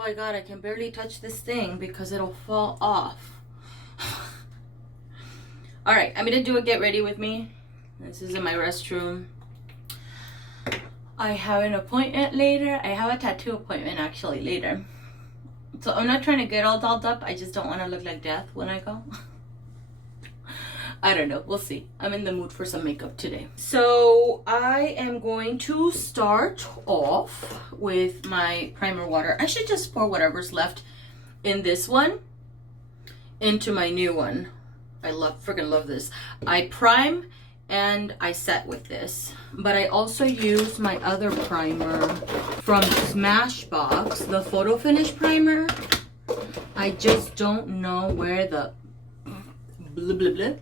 Oh my god, I can barely touch this thing because it'll fall off. Alright, I'm gonna do a get ready with me. This is in my restroom. I have an appointment later. I have a tattoo appointment actually later. So I'm not trying to get all dolled up. I just don't want to look like death when I go. I don't know. We'll see. I'm in the mood for some makeup today. So I am going to start off with my primer water. I should just pour whatever's left in this one into my new one. I freaking love this. I prime and I set with this, but I also use my other primer from Smashbox, the photo finish primer. I just don't know where the blah blah blah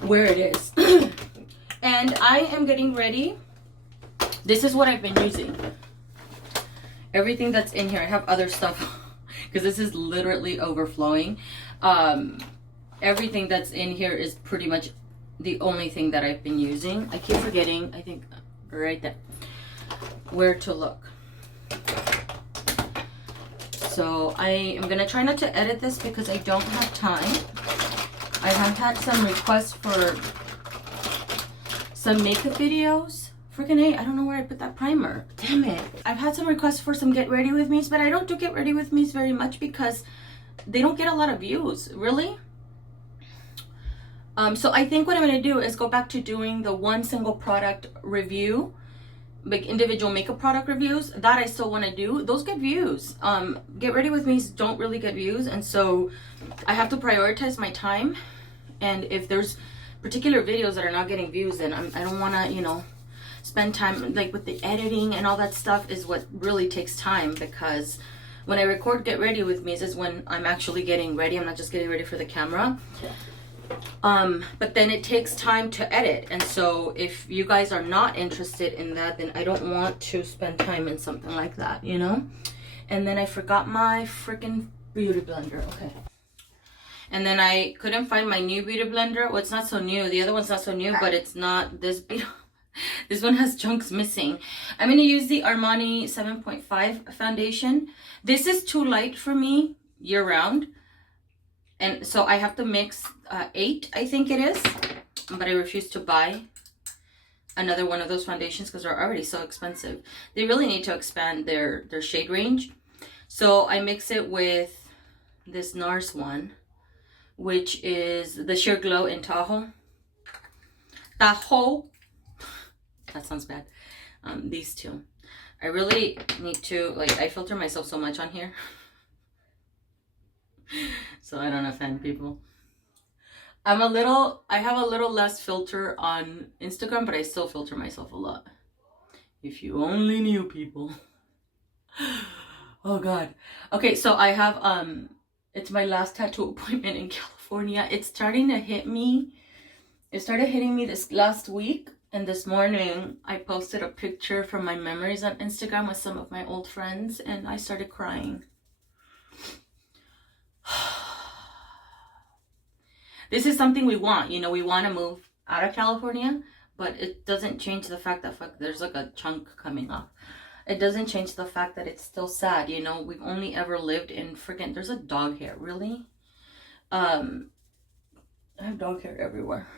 where it is. And I am getting ready. This is what I've been using. Everything that's in here, I have other stuff because this is literally overflowing. Everything that's in here is pretty much the only thing that I've been using. I keep forgetting, I think right there, where to look. So I am gonna try not to edit this because I don't have time. I have had some requests for some makeup videos. Freaking A, I don't know where I put that primer. Damn it. I've had some requests for some get ready with me's, but I don't do get ready with me's very much because they don't get a lot of views, really. So I think what I'm going to do is go back to doing the one single product review, like individual makeup product reviews. That I still want to do. Those get views. Get ready with me's don't really get views, and so I have to prioritize my time. And if there's particular videos that are not getting views, then I don't want to, you know, spend time like with the editing and all that stuff is what really takes time, because when I record get ready with me is when I'm actually getting ready. I'm not just getting ready for the camera. But then it takes time to edit, and so if you guys are not interested in that, then I don't want to spend time in something like that, you know. And then I forgot my freaking beauty blender. Okay. And then I couldn't find my new beauty blender. Well, it's not so new. The other one's not so new, but it's not this beauty. This one has chunks missing. I'm going to use the Armani 7.5 foundation. This is too light for me year round. And so I have to mix 8, I think it is. But I refuse to buy another one of those foundations because they're already so expensive. They really need to expand their shade range. So I mix it with this Nars one, which is the Sheer Glow in Taho. Taho. That sounds bad. These two. I really need to, like, I filter myself so much on here. So I don't offend people. I have a little less filter on Instagram, but I still filter myself a lot. If you only knew, people. Oh God. Okay, so I have, it's my last tattoo appointment in California. It's starting to hit me. It started hitting me this last week. And this morning, I posted a picture from my memories on Instagram with some of my old friends, and I started crying. This is something we want, you know, we want to move out of California, but it doesn't change the fact that there's like a chunk coming off. It doesn't change the fact that it's still sad, you know. We've only ever lived in freaking, there's a dog hair, really? I have dog hair everywhere.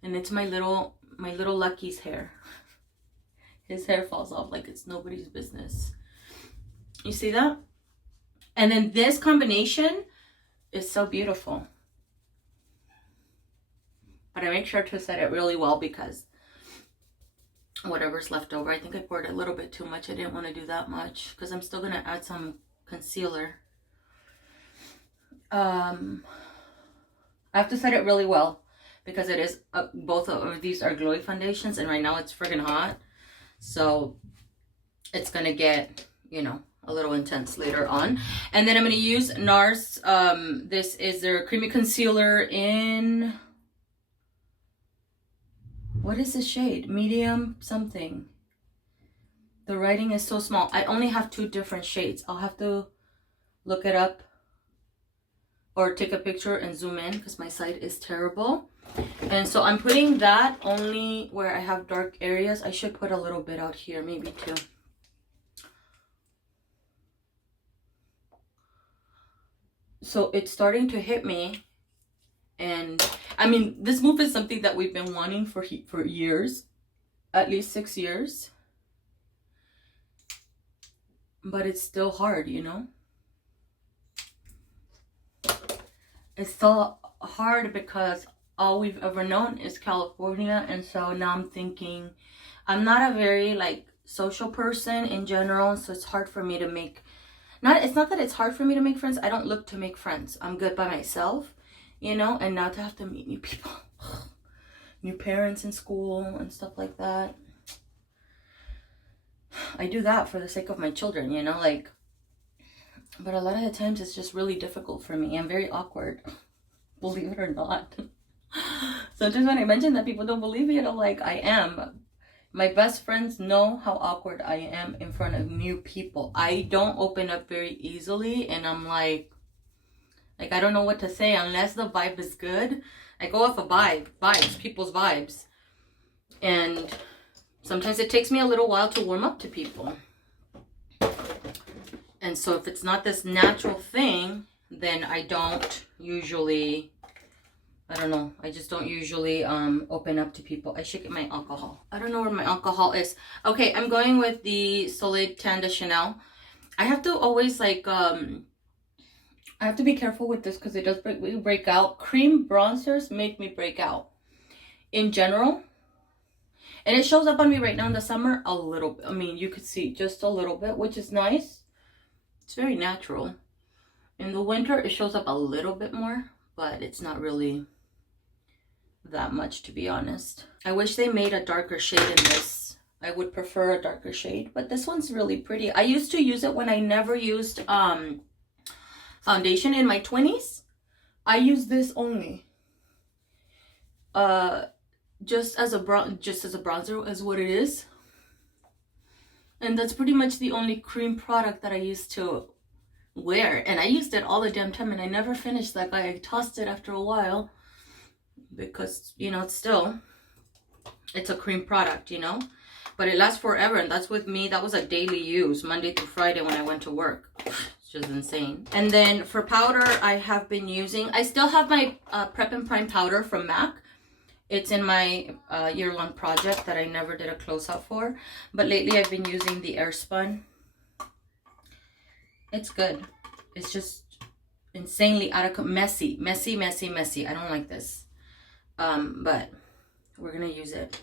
And it's my little Lucky's hair. His hair falls off like it's nobody's business. You see that? And then this combination is so beautiful. But I make sure to set it really well because whatever's left over, I think I poured a little bit too much. I didn't want to do that much because I'm still going to add some concealer. I have to set it really well, because it is both of these are glowy foundations, and right now it's friggin' hot, so it's gonna get, you know, a little intense later on. And then I'm gonna use Nars. This is their creamy concealer in, what is the shade? Medium something. The writing is so small. I only have 2 different shades. I'll have to look it up. or take a picture and zoom in because my sight is terrible. And so I'm putting that only where I have dark areas. I should put a little bit out here, maybe two. So it's starting to hit me. And I mean, this move is something that we've been wanting for years, at least 6 years. But it's still hard, you know? It's still hard because all we've ever known is California. And so now I'm thinking, I'm not a very like social person in general. So it's hard for me to make, it's not that it's hard for me to make friends. I don't look to make friends. I'm good by myself, you know? And now to have to meet new people, new parents in school and stuff like that. I do that for the sake of my children, you know, like, but a lot of the times it's just really difficult for me. I'm very awkward, believe it or not. Sometimes when I mention that, people don't believe me, and I'm like, I am. My best friends know how awkward I am in front of new people. I don't open up very easily, and I'm like I don't know what to say unless the vibe is good. I go off of vibes, people's vibes. And sometimes it takes me a little while to warm up to people. And so if it's not this natural thing, then I don't usually, I don't know, I just don't usually open up to people. I should get my alcohol. I don't know where my alcohol is. Okay, I'm going with the Soleil Tan de Chanel. I have to always like, I have to be careful with this because it does break out. Cream bronzers make me break out in general. And it shows up on me right now in the summer a little bit. I mean, you could see just a little bit, which is nice. It's very natural. In the winter, it shows up a little bit more, but it's not really that much, to be honest. I wish they made a darker shade in this. I would prefer a darker shade, but this one's really pretty. I used to use it when I never used foundation in my 20s. I use this only. Just as a bronzer is what it is. And that's pretty much the only cream product that I used to wear. And I used it all the damn time, and I never finished that. I tossed it after a while because, you know, it's a cream product, you know, but it lasts forever. And that's with me. That was a daily use, Monday through Friday when I went to work. It's just insane. And then for powder, I have been using, I still have my Prep and Prime powder from MAC. It's in my year-long project that I never did a close-up for. But lately I've been using the Airspun. It's good. It's just insanely messy. I don't like this. But we're going to use it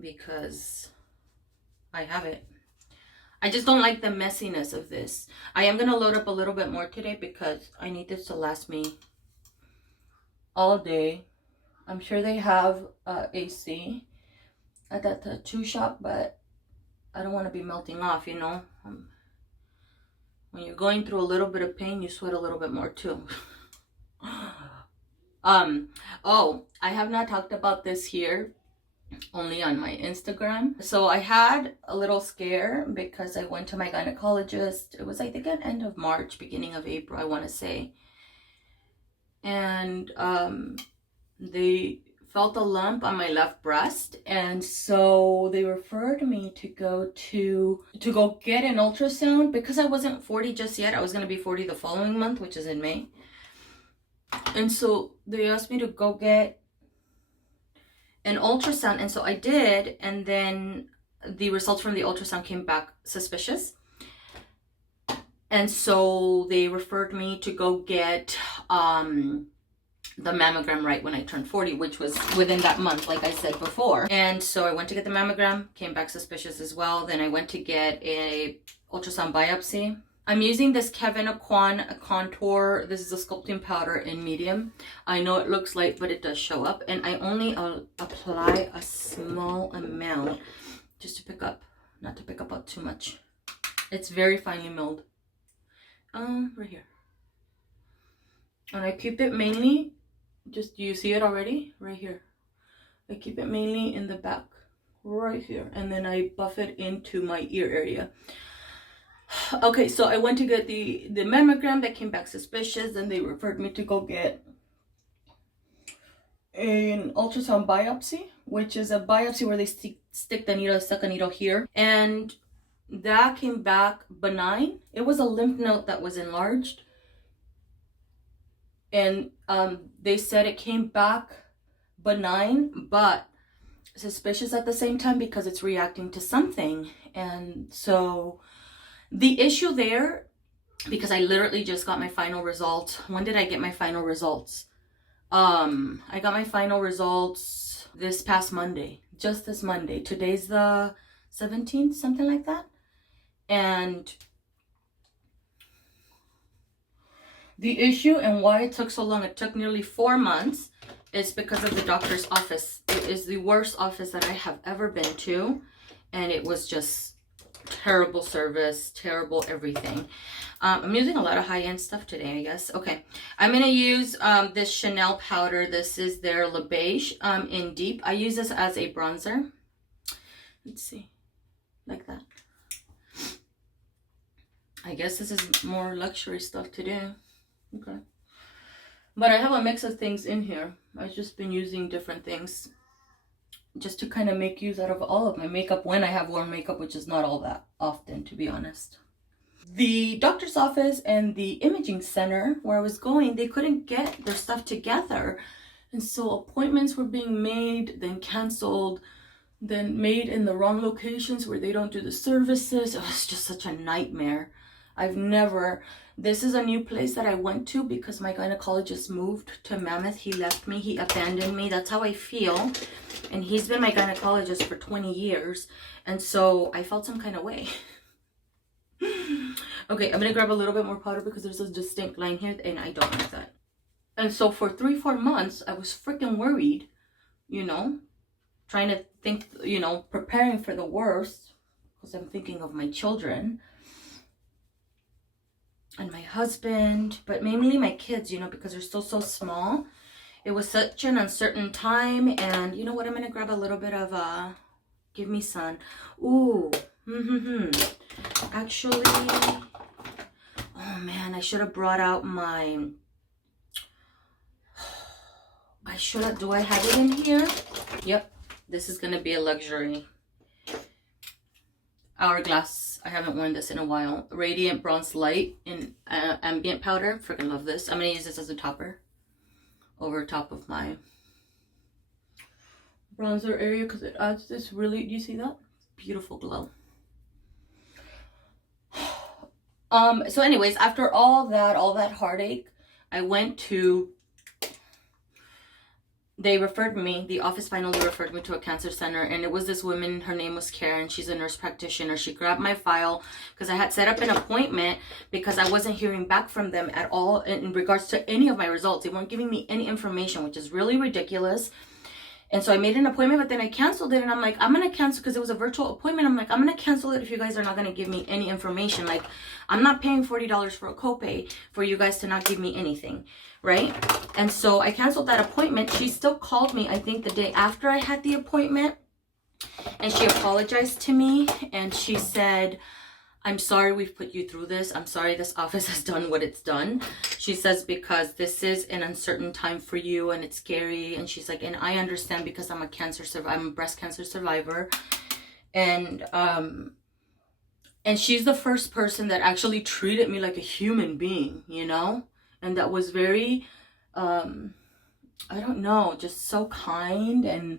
because I have it. I just don't like the messiness of this. I am going to load up a little bit more today because I need this to last me all day. I'm sure they have AC at that tattoo shop, but I don't want to be melting off, you know. When you're going through a little bit of pain, you sweat a little bit more too. Oh, I have not talked about this here, only on my Instagram. So I had a little scare because I went to my gynecologist. It was, I think, at end of March, beginning of April, I want to say. And they felt a lump on my left breast, and so they referred me to go get an ultrasound because I wasn't 40 just yet. I was going to be 40 the following month, which is in May. And so they asked me to go get an ultrasound, and so I did, and then the results from the ultrasound came back suspicious. And so they referred me to go get the mammogram right when I turned 40, which was within that month, like I said before. And so I went to get the mammogram, came back suspicious as well. Then I went to get a ultrasound biopsy. I'm using this Kevin Aquan contour. This is a sculpting powder in medium. I know it looks light, but it does show up. And I only apply a small amount just to pick up, not to pick up too much. It's very finely milled. Right here. And I keep it mainly, just, do you see it already? Right here. I keep it mainly in the back, right here. And then I buff it into my ear area. Okay, so I went to get the mammogram that came back suspicious, and they referred me to go get an ultrasound biopsy, which is a biopsy where they stick the needle, stuck a needle here, and that came back benign. It was a lymph node that was enlarged, and they said it came back benign but suspicious at the same time because it's reacting to something. And so the issue there, because I literally just got my final result. When did I get my final results? I got my final results this past Monday, just this Monday. Today's the 17th, something like that. And the issue and why it took so long, it took nearly 4 months, is because of the doctor's office. It is the worst office that I have ever been to, and it was just terrible service, terrible everything. I'm using a lot of high-end stuff today, I guess. Okay, I'm gonna use this Chanel powder. This is their Le Beige in Deep. I use this as a bronzer. Let's see, like that. I guess this is more luxury stuff to do. Okay, but I have a mix of things in here. I've just been using different things just to kind of make use out of all of my makeup when I have worn makeup, which is not all that often, to be honest. The doctor's office and the imaging center where I was going, they couldn't get their stuff together. And so appointments were being made, then canceled, then made in the wrong locations where they don't do the services. It was just such a nightmare. This is a new place that I went to because my gynecologist moved to Mammoth. He left me, he abandoned me. That's how I feel. And he's been my gynecologist for 20 years. And so I felt some kind of way. Okay, I'm gonna grab a little bit more powder because there's a distinct line here and I don't like that. And so for 3-4 months, I was freaking worried, you know, trying to think, you know, preparing for the worst because I'm thinking of my children and my husband, but mainly my kids, you know, because they're still so small. It was such an uncertain time. And you know what? I'm gonna grab a little bit of Give Me Sun. Ooh, actually, oh man, I should have brought out my, do I have it in here? Yep, this is gonna be a luxury. Hourglass. I haven't worn this in a while. Radiant Bronze Light in ambient powder. Freaking love this. I'm gonna use this as a topper over top of my bronzer area because it adds this really, do you see that? Beautiful glow. So anyways, after all that heartache, I went to, the office finally referred me to a cancer center, and it was this woman, her name was Karen, she's a nurse practitioner. She grabbed my file because I had set up an appointment because I wasn't hearing back from them at all in regards to any of my results. They weren't giving me any information, which is really ridiculous. And so I made an appointment, but then I canceled it, and I'm like, I'm gonna cancel because it was a virtual appointment. I'm like, I'm gonna cancel it if you guys are not gonna give me any information. Like, I'm not paying $40 for a copay for you guys to not give me anything, right? And so I canceled that appointment. She still called me, I think the day after I had the appointment, and she apologized to me, and she said, I'm sorry we've put you through this. I'm sorry this office has done what it's done. She says, because this is an uncertain time for you and it's scary. And she's like, and I understand because I'm a breast cancer survivor. And she's the first person that actually treated me like a human being, you know? And that was very, I don't know, just so kind and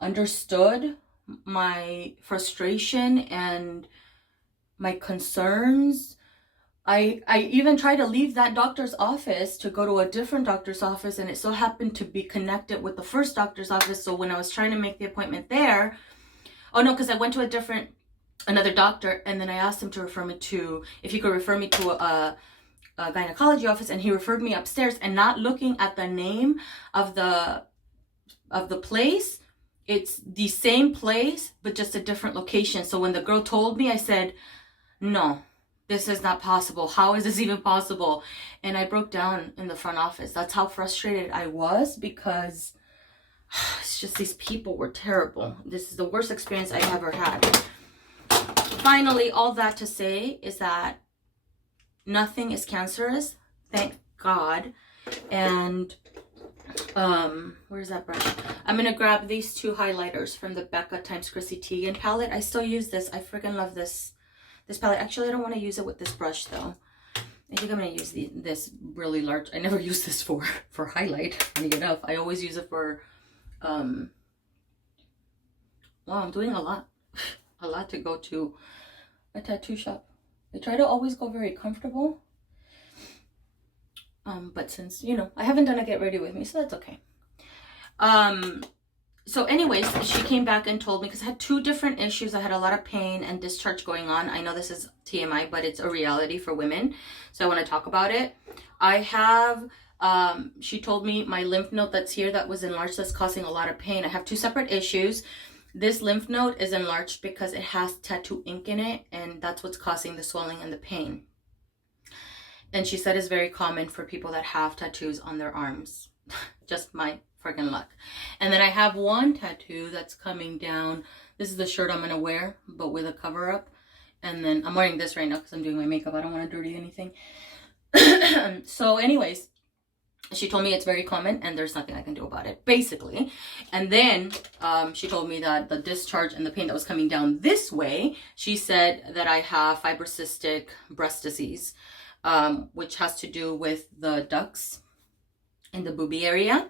understood my frustration and my concerns. I even tried to leave that doctor's office to go to a different doctor's office, and it so happened to be connected with the first doctor's office. So when I was trying to make the appointment there, oh no, because I went to another doctor, and then I asked him to refer me to, if he could refer me to a gynecology office, and he referred me upstairs. And not looking at the name of the place, it's the same place but just a different location. So when the girl told me, I said, no, this is not possible. How is this even possible? And I broke down in the front office. That's how frustrated I was, because it's just, these people were terrible. This is the worst experience I ever had. finally, all that to say is that nothing is cancerous, thank God. And where's that brush? I'm gonna grab these two highlighters from the Becca times Chrissy Teagan palette. I still use this. I freaking love this palette. Actually, I don't want to use it with this brush though. I think I'm gonna use this really large. I never use this for highlight, funny enough. I always use it for wow, I'm doing a lot to go to a tattoo shop. I try to always go very comfortable, but since, you know, I haven't done a get ready with me, so that's okay. So anyways, she came back and told me, because I had two different issues. I had a lot of pain and discharge going on. I know this is TMI, but it's a reality for women, so I want to talk about it. I have she told me my lymph node that's here that was enlarged, that's causing a lot of pain. I have two separate issues. This lymph node is enlarged because it has tattoo ink in it, and that's what's causing the swelling and the pain. And she said it's very common for people that have tattoos on their arms. Just my freaking luck. And then I have one tattoo that's coming down. This is the shirt I'm gonna wear, but with a cover up. And then I'm wearing this right now because I'm doing my makeup. I don't want to dirty anything. So anyways, she told me it's very common and there's nothing I can do about it, basically. And then she told me that the discharge and the pain that was coming down this way, she said that I have fibrocystic breast disease, which has to do with the ducts in the boobie area.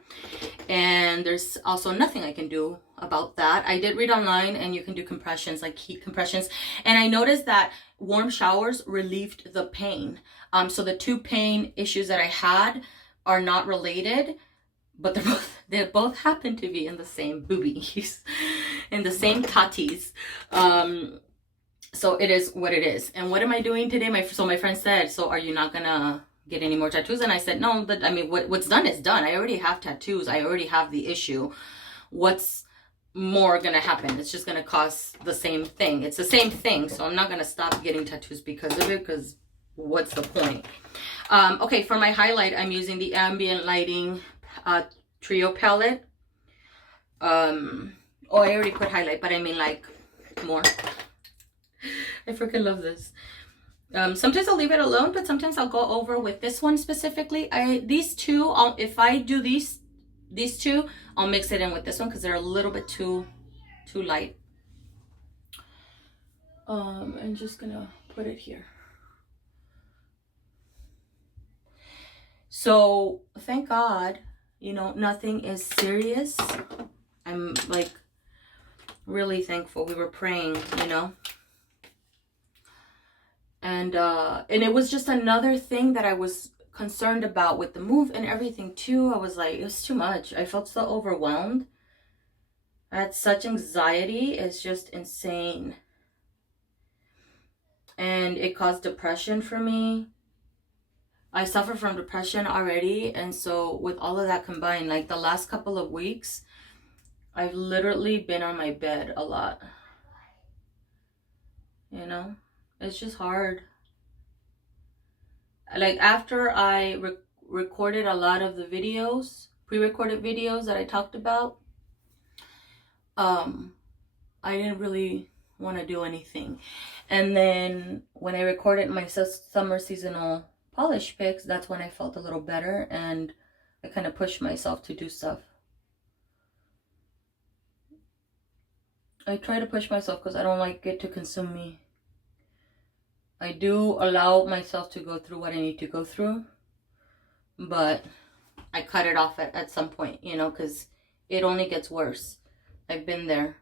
And there's also nothing I can do about that. I did read online and you can do compressions, like heat compressions. And I noticed that warm showers relieved the pain. So the two pain issues that I had are not related, but they both happen to be in the same boobies, in the same tatties. So it is what it is. And what am I doing today? So my friend said, so are you not gonna get any more tattoos? And I said, no, I mean, what's done is done. I already have tattoos. I already have the issue. What's more gonna happen? It's just gonna cause the same thing. It's the same thing. So I'm not gonna stop getting tattoos because of it, because what's the point? Okay, for my highlight, I'm using the Ambient Lighting Trio palette. Oh, I already put highlight, but I mean like more. I freaking love this. Sometimes I'll leave it alone, but sometimes I'll go over with this one specifically. These two, if I do these two, I'll mix it in with this one because they're a little bit too light. I'm just gonna put it here. So thank God, you know, nothing is serious. I'm like really thankful. We were praying, you know. And it was just another thing that I was concerned about with the move and everything too. I was like, it was too much. I felt so overwhelmed. I had such anxiety. It's just insane. And it caused depression for me. I suffer from depression already. And so with all of that combined, like the last couple of weeks, I've literally been on my bed a lot. You know? It's just hard. Like after I recorded a lot of the videos, pre-recorded videos that I talked about, I didn't really want to do anything. And then when I recorded my summer seasonal polish pics, that's when I felt a little better and I kind of pushed myself to do stuff. I try to push myself because I don't like it to consume me. I do allow myself to go through what I need to go through, but I cut it off at some point, you know, because it only gets worse. I've been there.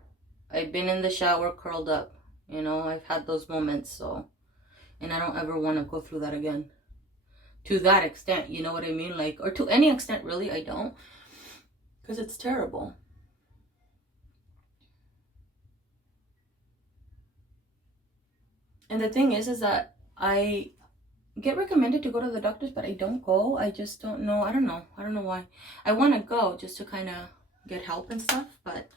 I've been in the shower curled up, you know, I've had those moments, so, and I don't ever want to go through that again. To that extent, you know what I mean? Like, or to any extent, really, I don't, because it's terrible. And the thing is that I get recommended to go to the doctors, but I don't go. I just don't know. I don't know why. I want to go just to kind of get help and stuff, but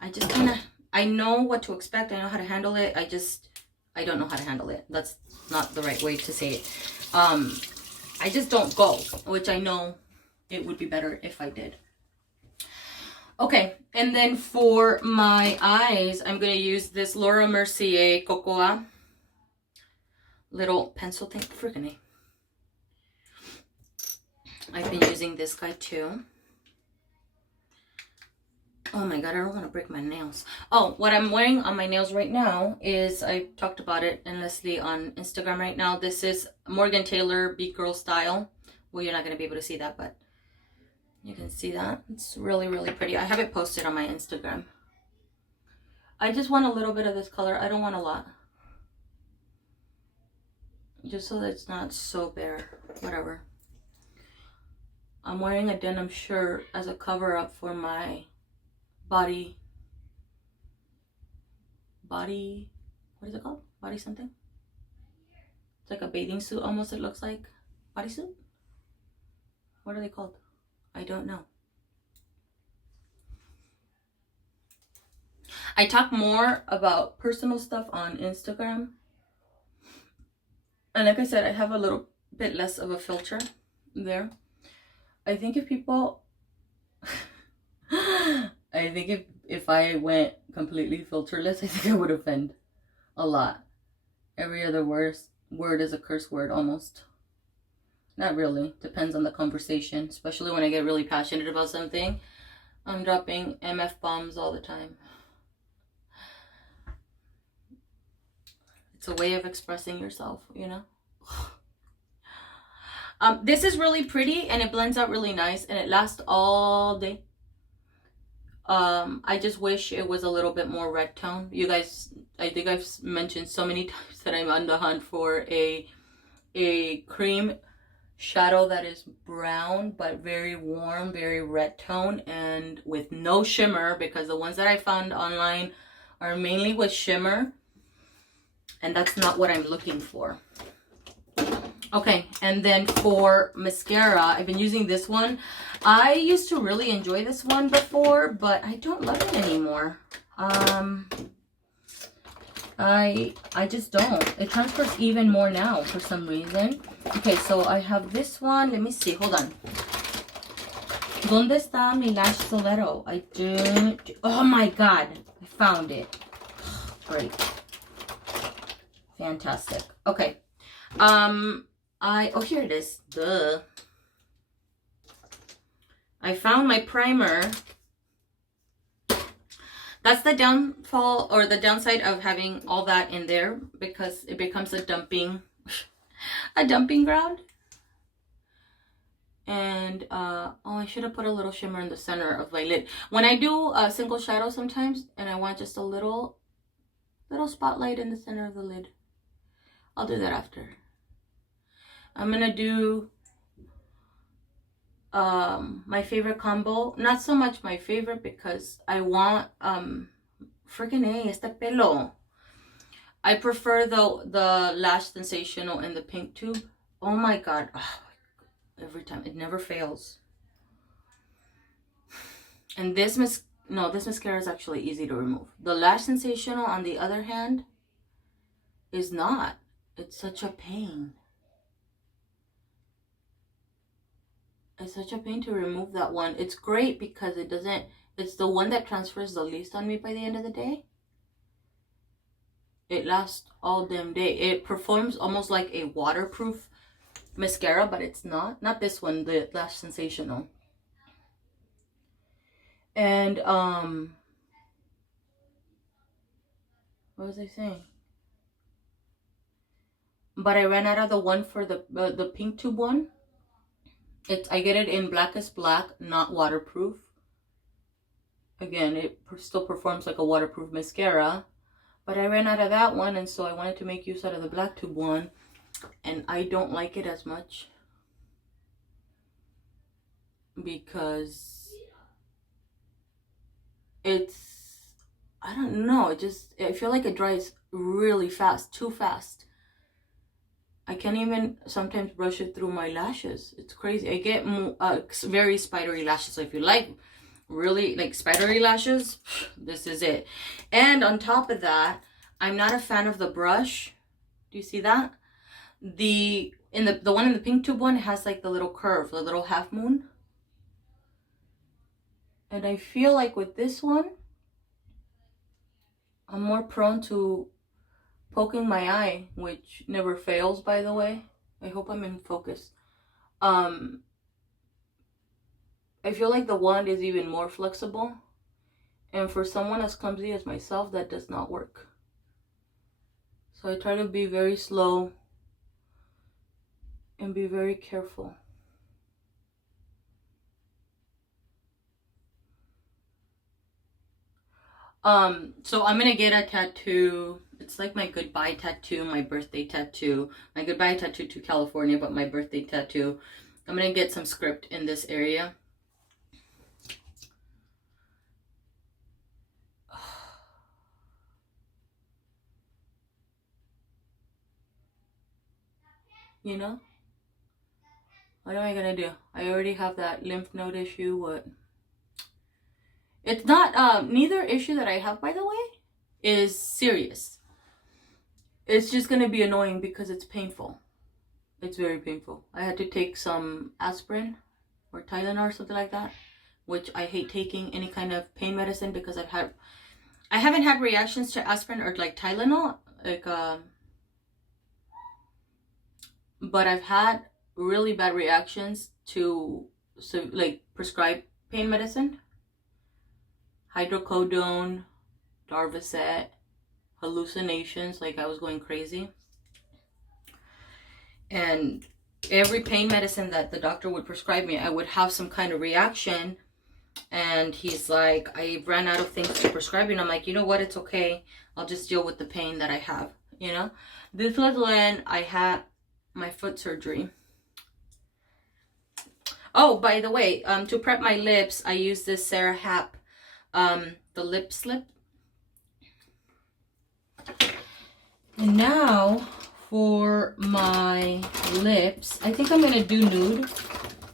I just kind of, I know what to expect. I know how to handle it. I don't know how to handle it. That's not the right way to say it. I just don't go, which I know it would be better if I did. Okay, and then for my eyes, I'm going to use this Laura Mercier Cocoa little pencil thing. Freaking A. I've been using this guy too. Oh my god, I don't want to break my nails. Oh, what I'm wearing on my nails right now is, I talked about it endlessly on Instagram right now. This is Morgan Taylor Beat Girl Style. Well, you're not going to be able to see that, but you can see that. It's really, really pretty. I have it posted on my Instagram. I just want a little bit of this color. I don't want a lot. Just so that it's not so bare. Whatever. I'm wearing a denim shirt as a cover up for my body, what is it called? Body something? It's like a bathing suit almost, it looks like. Bodysuit? What are they called? I don't know. I talk more about personal stuff on Instagram. And like I said, I have a little bit less of a filter there. I think if people... I think if I went completely filterless, I think I would offend a lot. Every other word is a curse word almost. Not really. Depends on the conversation. Especially when I get really passionate about something. I'm dropping MF bombs all the time. It's a way of expressing yourself, you know? This is really pretty and it blends out really nice and it lasts all day. I just wish it was a little bit more red tone. You guys, I think I've mentioned so many times that I'm on the hunt for a cream shadow that is brown but very warm, very red tone and with no shimmer, because the ones that I found online are mainly with shimmer and that's not what I'm looking for. Okay, and then for mascara, I've been using this one. I used to really enjoy this one before, but I don't love it anymore. I just don't. It transfers even more now for some reason. Okay, so I have this one. Let me see. Hold on. ¿Dónde está mi lash solero? I don't. Oh my god. I found it. Great. Fantastic. Okay. Oh, here it is. Duh. I found my primer. That's the downfall or the downside of having all that in there, because it becomes a dumping ground. And oh, I should have put a little shimmer in the center of my lid. When I do a single shadow sometimes and I want just a little spotlight in the center of the lid, I'll do that after. I'm gonna do my favorite combo. Not so much my favorite because I want freaking A, este pelo. I prefer the Lash Sensational in the pink tube. Oh my god. Oh, every time. It never fails. And this mascara is actually easy to remove. The Lash Sensational, on the other hand, is not. It's such a pain. It's such a pain to remove that one. It's great because it's the one that transfers the least on me by the end of the day. It lasts all damn day. It performs almost like a waterproof mascara, but it's not. Not this one, the Lash Sensational. And, what was I saying? But I ran out of the one for the pink tube one. I get it in Blackest Black, not waterproof. Again, it still performs like a waterproof mascara. But I ran out of that one, and so I wanted to make use out of the black tube one. And I don't like it as much. Because I don't know, I feel like it dries really fast, too fast. I can't even sometimes brush it through my lashes. It's crazy. I get very spidery lashes. So if you like really like spidery lashes, this is it. And on top of that, I'm not a fan of the brush. Do you see that? The one in the pink tube one has like the little curve, the little half moon. And I feel like with this one, I'm more prone to poking my eye, which never fails, by the way. I hope I'm in focus. I feel like the wand is even more flexible. And for someone as clumsy as myself, that does not work. So I try to be very slow and be very careful. So I'm gonna get a tattoo. It's like my goodbye tattoo, my birthday tattoo. My goodbye tattoo to California, but my birthday tattoo. I'm gonna get some script in this area. You know? What am I gonna do? I already have that lymph node issue. What? It's not, neither issue that I have, by the way, is serious. It's just gonna be annoying because it's painful. It's very painful. I had to take some aspirin or Tylenol or something like that, which I hate taking any kind of pain medicine because I haven't had reactions to aspirin or like Tylenol, like, but I've had really bad reactions to, so like, prescribed pain medicine, hydrocodone, Darvocet, hallucinations, like I was going crazy. And every pain medicine that the doctor would prescribe me, I would have some kind of reaction. And he's like, I ran out of things to prescribe you. And I'm like, you know what? It's okay. I'll just deal with the pain that I have, you know? This was when I had my foot surgery. Oh, by the way, to prep my lips, I use this Sarah Hap, the lip slip. And now for my lips, I think I'm gonna do nude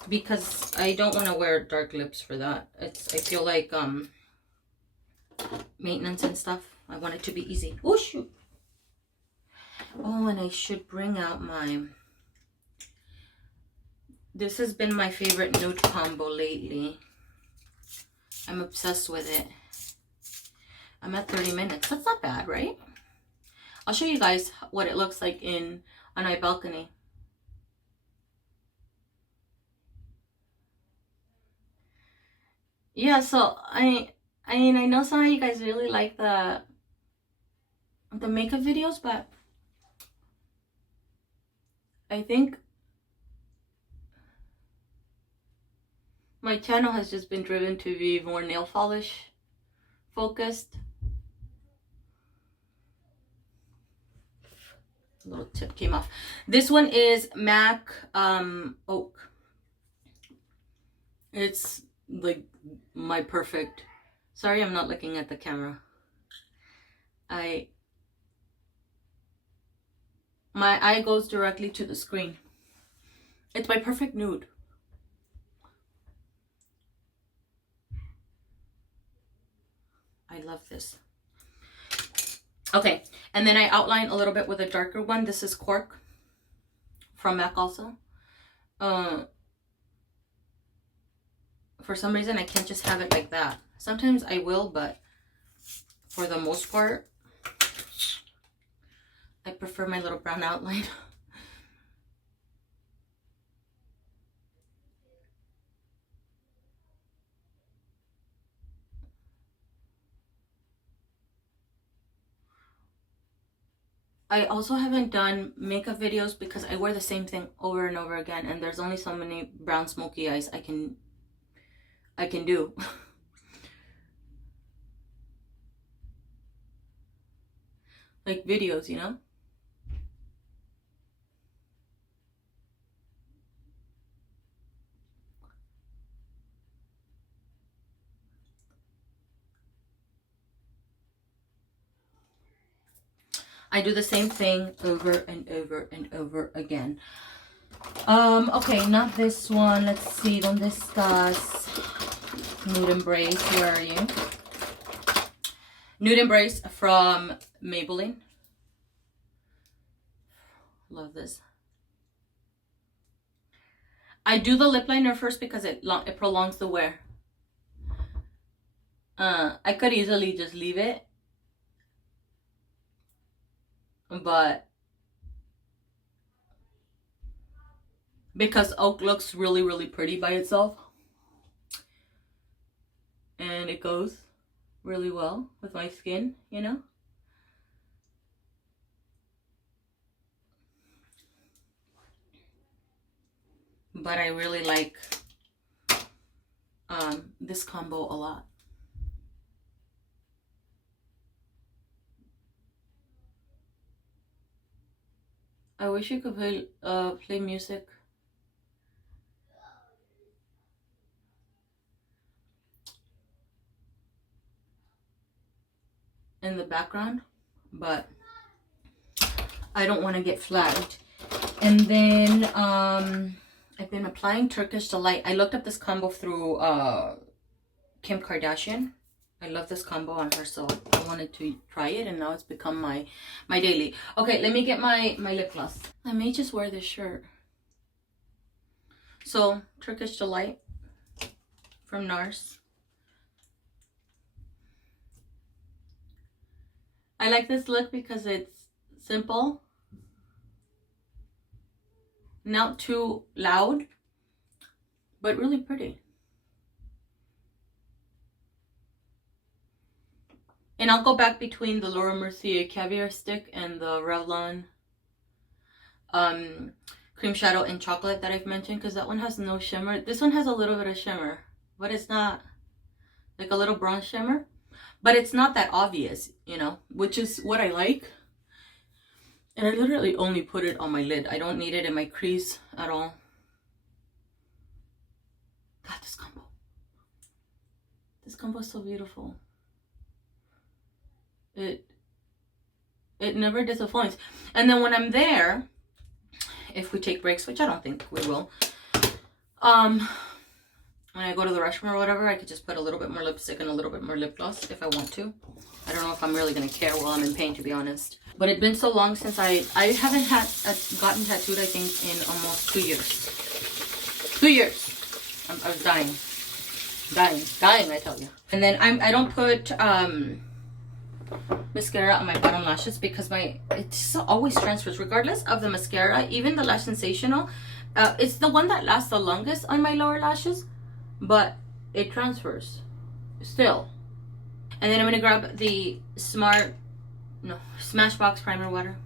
because I don't want to wear dark lips for that. I feel like maintenance and stuff. I want it to be easy. Oh shoot. Oh, and I should bring out my, this has been my favorite nude combo lately. I'm obsessed with it. I'm at 30 minutes. That's not bad, right? I'll show you guys what it looks like on my balcony. Yeah, so I mean, I know some of you guys really like the makeup videos, but I think my channel has just been driven to be more nail polish focused. A little tip came off. This one is MAC Oak. It's like my perfect, sorry I'm not looking at the camera. My eye goes directly to the screen. It's my perfect nude. I love this. Okay, and then I outline a little bit with a darker one. This is Cork from MAC also. For some reason, I can't just have it like that. Sometimes I will, but for the most part, I prefer my little brown outline. I also haven't done makeup videos because I wear the same thing over and over again, and there's only so many brown smoky eyes I can do. Like videos, you know? I do the same thing over and over and over again. Okay, not this one. Let's see. Don't discuss. Nude Embrace. Where are you? Nude Embrace from Maybelline. Love this. I do the lip liner first because it prolongs the wear. I could easily just leave it, but because oak looks really, really pretty by itself, and it goes really well with my skin, you know? But I really like this combo a lot. I wish you could play music. In the background, but I don't want to get flagged. And then I've been applying Turkish Delight. I looked up this combo through Kim Kardashian. I love this combo on her, so I wanted to try it, and now it's become my daily. Okay, let me get my lip gloss. I may just wear this shirt. So Turkish Delight from Nars. I like this look because it's simple, not too loud, but really pretty. And I'll go back between the Laura Mercier Caviar Stick and the Revlon Cream Shadow in Chocolate that I've mentioned, because that one has no shimmer. This one has a little bit of shimmer, but it's not like a little bronze shimmer. But it's not that obvious, you know, which is what I like. And I literally only put it on my lid. I don't need it in my crease at all. God, this combo. This combo is so beautiful. It never disappoints. And then when I'm there, if we take breaks, which I don't think we will, when I go to the restroom or whatever, I could just put a little bit more lipstick and a little bit more lip gloss if I want to. I don't know if I'm really going to care while I'm in pain, to be honest. But it's been so long since I haven't gotten tattooed, I think, in almost 2 years. 2 years. I was dying, I tell you. And then I don't put mascara on my bottom lashes because it just always transfers, regardless of the mascara. Even the Lash Sensational, it's the one that lasts the longest on my lower lashes, but it transfers still. And then I'm gonna grab the Smashbox primer water.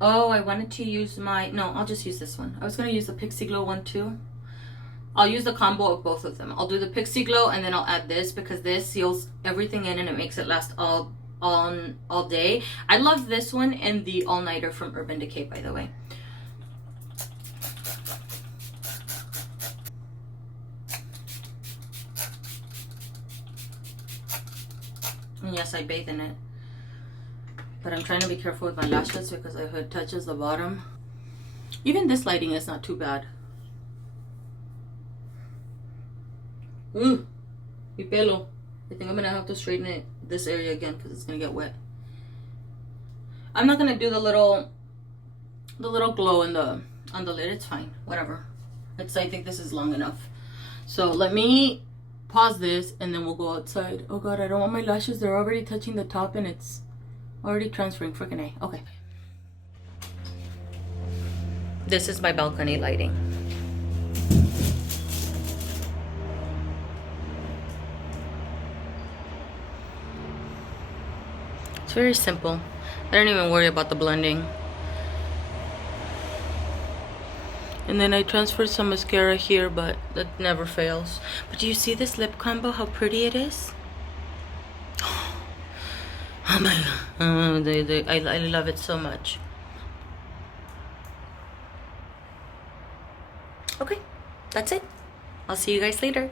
Oh, I wanted to use I'll just use this one. I was gonna use the Pixie Glow one too. I'll use the combo of both of them. I'll do the Pixie Glow and then I'll add this, because this seals everything in and it makes it last all day. I love this one and the All Nighter from Urban Decay, by the way. And yes, I bathe in it. But I'm trying to be careful with my lashes because if it touches the bottom. Even this lighting is not too bad. Ooh, mi pelo. I think I'm gonna have to straighten this area again because it's gonna get wet. I'm not gonna do the little glow on the lid. It's fine, whatever. I think this is long enough. So let me pause this and then we'll go outside. Oh God, I don't want my lashes. They're already touching the top and it's already transferring. Freaking A. Okay. This is my balcony lighting. It's very simple. I don't even worry about the blending. And then I transferred some mascara here, but that never fails. But do you see this lip combo? How pretty it is? Oh my God. I love it so much. Okay, that's it. I'll see you guys later.